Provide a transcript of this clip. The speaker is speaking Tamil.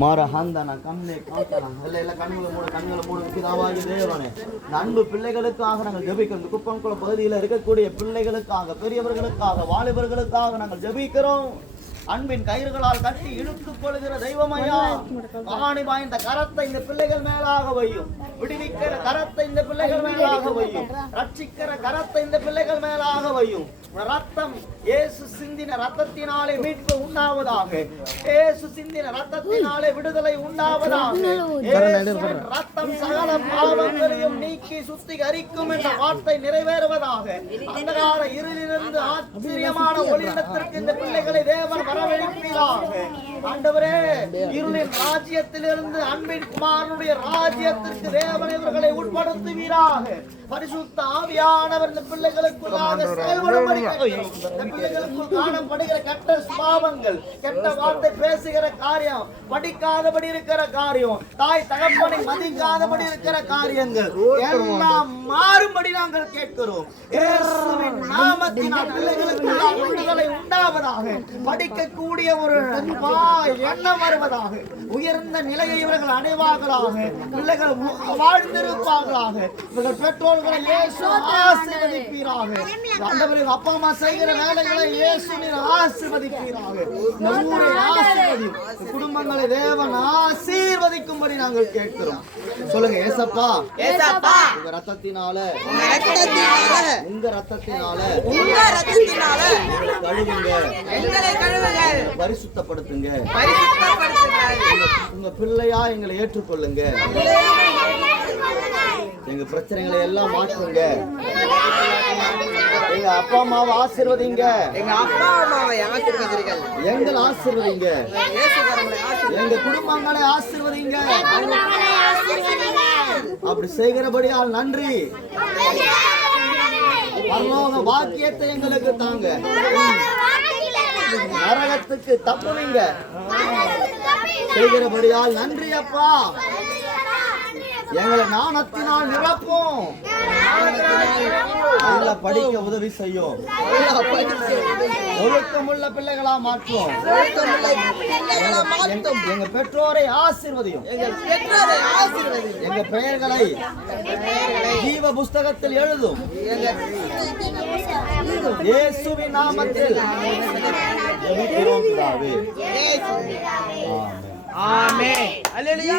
மாரஹந்தன கண்ணே காத்தன எல்லாம் கண்களை மூடு பிதாவாகி தேவனே அன்பு பிள்ளைகளுக்காக நாங்கள் ஜெபிக்கிறோம். குப்பங்குளம் பகுதியில் இருக்கக்கூடிய பிள்ளைகளுக்காக, பெரியவர்களுக்காக, வாலிபர்களுக்காக நாங்கள் ஜெபிக்கிறோம். அன்பின் கயிறுகளால் கட்டி இழுத்துக் கொள்கிற தெய்வமையா, ஆணி வாய்ந்த கரத்தை இந்த பிள்ளைகள் மேலாக வையும். விடுவிக்கிற கரத்தை இந்த பிள்ளைகள் மேலாக வையும். ரட்சிக்கிற கரத்தை இந்த பிள்ளைகள் மேலாக வையும். ரத்தம் இயேசு சிந்தின ரத்தத்தினாலே மீட்பு உண்டாவதாக. இயேசு சிந்தின ரத்தத்தினாலே விடுதலை உண்டாவதாக. ரத்தம் சகல பாவங்களையும் நீக்கி சுத்திகரிக்கும் என்ற வார்த்தை நிறைவேறுவதாக. அந்தகார இருளிலிருந்து ஆச்சரியமான ஒளியிடத்திற்கு இந்த பிள்ளைகளை தேவன் வரவழைப்பீராக. ஆண்டவரே, இருளின் ராஜ்யத்திலிருந்து அன்பின் குமாரனுடைய ராஜ்யத்திற்கு தேவன் இவர்களை உட்படுத்துவீராக. பரிசுத்த ஆவியானவர் இந்த பிள்ளைகளுக்குள்ளாக செயல்படும்படி பிள்ளைகளுக்குள் காணப்படுகிற கெட்ட சுபாவங்கள், கெட்ட வார்த்தை பேசுகிற காரியம், படிக்காதபடி இருக்கிற காரியம், தாய் தகப்பனை மதிக்காதபடி இருக்கிற காரியங்கள் எல்லாம் மாறும்படி நாங்கள் கேட்கிறோம். இயேசுவின் நாமத்தினால் பிள்ளைகளுக்குள்ளாக விடுதலை உண்டாவதாக. படிக்கக்கூடிய ஒரு எண்ணம் வருவதாக. உயர்ந்த நிலையை இவர்கள் அடைவார்களாக. பிள்ளைகள் வாழ்ந்திருப்பார்களாக. இவர்கள் பெற்றோர்களை இயேசு ஆசீர்வதிப்பீராக. ஆண்டவரே, அப்பா அம்மா செய்கிற வேலைகளை இயேசு ஆசீர்வதிப்பீராக. நம்முடைய ஆசீர்வதி குடும்பங்களை தேவன் ஆசீர்வதிக்கும்படி நாங்கள் கேட்கிறோம். சொல்லுங்க, ஏசப்பா, ஏசப்பா, உங்க ரத்தத்தினால, உங்க ரத்தத்தினால கழுவுங்க, எங்களை கழுவுங்க, பரிசுத்தப்படுத்துங்க, உங்க பிள்ளையா எங்களை ஏற்றுக்கொள்ளுங்க. எங்க பிரச்சனைகளை எல்லாம் மாற்றுங்க. எங்க அப்பா அம்மாவை ஆசீர்வதிங்க. எங்க அப்பா அம்மாவை ஆசீர்வதிங்க. எங்களை ஆசீர்வதிங்க. எங்க குடும்பங்களை ஆசீர்வதிங்க. அப்படி செய்கிறபடியால் நன்றி. பரலோக வாக்கியத்தை எங்களுக்கு தாங்க. நரகத்துக்கு தப்புவீங்க. செய்கிறபடியால் நன்றி அப்பா. எங்களை ஞானத்தினால் நிரப்பும். நல்லா படிக்க உதவி செய்யும். ஒழுக்கமுள்ள பிள்ளைகளா மாற்றும். எங்க பெற்றோரை ஆசீர்வதியும். எங்க பெயர்களை ஜீவ புஸ்தகத்தில் எழுதும். இயேசுவின் நாமத்தில் ஜெபிக்கிறோம் பிதாவே. ஆமென். ஆமென். அல்லேலூயா.